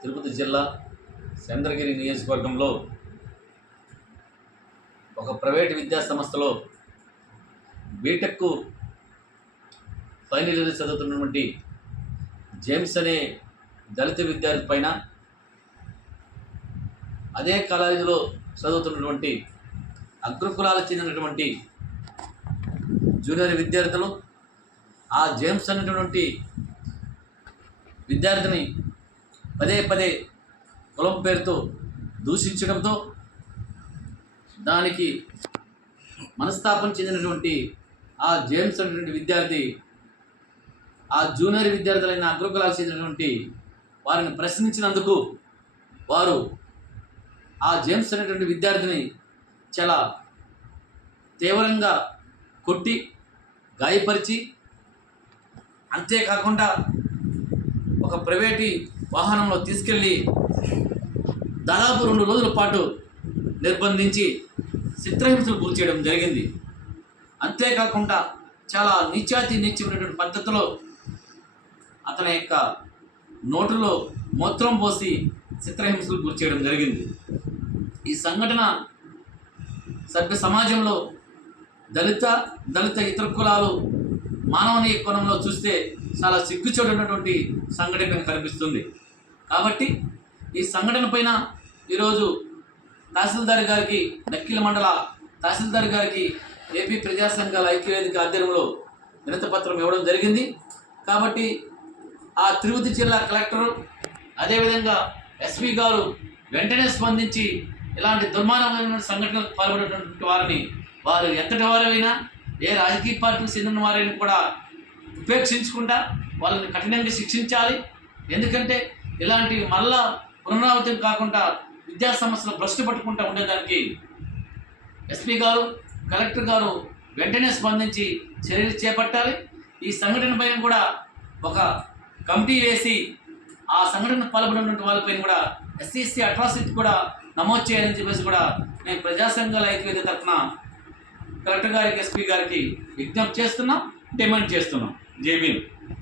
తిరుపతి జిల్లా చంద్రగిరి నియోజకవర్గంలో ఒక ప్రైవేట్ విద్యా సంస్థలో బీటెక్ ఫైనల్ ఇయర్ చదువుతున్నటువంటి జేమ్స్ అనే దళిత విద్యార్థి పైన అదే కాలేజీలో చదువుతున్నటువంటి అగ్రకులాలకు చెందినటువంటి జూనియర్ విద్యార్థులు ఆ జేమ్స్ అనేటువంటి విద్యార్థిని పదే పదే కులం పేరుతో దూషించడంతో దానికి మనస్తాపం చెందినటువంటి ఆ జేమ్స్ అనేటువంటి విద్యార్థి ఆ జూనియర్ విద్యార్థులైన అగ్రకులాలు చెందినటువంటి వారిని ప్రశ్నించినందుకు వారు ఆ జేమ్స్ అనేటువంటి విద్యార్థిని చాలా తీవ్రంగా కొట్టి గాయపరిచి అంతేకాకుండా ఒక ప్రైవేటీ వాహనంలో తీసుకెళ్ళి దాదాపు రెండు రోజుల పాటు నిర్బంధించి చిత్రహింసలు గురి చేయడం జరిగింది. అంతేకాకుండా చాలా నిత్యాతి నీచమైనటువంటి పద్ధతిలో అతని యొక్క నోటులో మూత్రం పోసి చిత్రహింసలు గురి చేయడం జరిగింది. ఈ సంఘటన సభ్య సమాజంలో దళిత దళిత ఇతర కులాలు మానవనీయ కోణంలో చూస్తే చాలా సిగ్గుచూడనటువంటి సంఘటన కనిపిస్తుంది. కాబట్టి ఈ సంఘటన పైన ఈరోజు తహసీల్దార్ గారికి నక్కిల మండల తహసీల్దార్ గారికి ఏపీ ప్రజా సంఘాల ఐక్యవేదిక ఆధ్వర్యంలో వినతపత్రం ఇవ్వడం జరిగింది. కాబట్టి ఆ తిరుపతి జిల్లా కలెక్టర్ అదేవిధంగా ఎస్పీ గారు వెంటనే స్పందించి ఇలాంటి దుర్మానమైన సంఘటనలకు పాల్పడినటువంటి వారిని వారు ఎంతటి వారైనా ఏ రాజకీయ పార్టీకి చెందిన వారైనా కూడా ఉపేక్షించకుండా వాళ్ళని కఠినంగా శిక్షించాలి. ఎందుకంటే ఇలాంటివి మళ్ళా పునరావృతం కాకుండా విద్యా సంస్థలు భ్రష్టు పట్టుకుంటూ ఉండేదానికి ఎస్పీ గారు కలెక్టర్ గారు వెంటనే స్పందించి చర్యలు చేపట్టాలి. ఈ సంఘటన పైన కూడా ఒక కమిటీ వేసి ఆ సంఘటన పాల్పడినటువంటి వాళ్ళపైన కూడా ఎస్సీసీ అట్రాసిటీ కూడా నమోదు చేయాలని చెప్పేసి కూడా మేము ప్రజాసంఘాల ఐక్యవేద తరఫున కలెక్టర్ గారికి ఎస్పీ గారికి విజ్ఞప్తి చేస్తున్నాం డిమాండ్ చేస్తున్నాం. జేబీ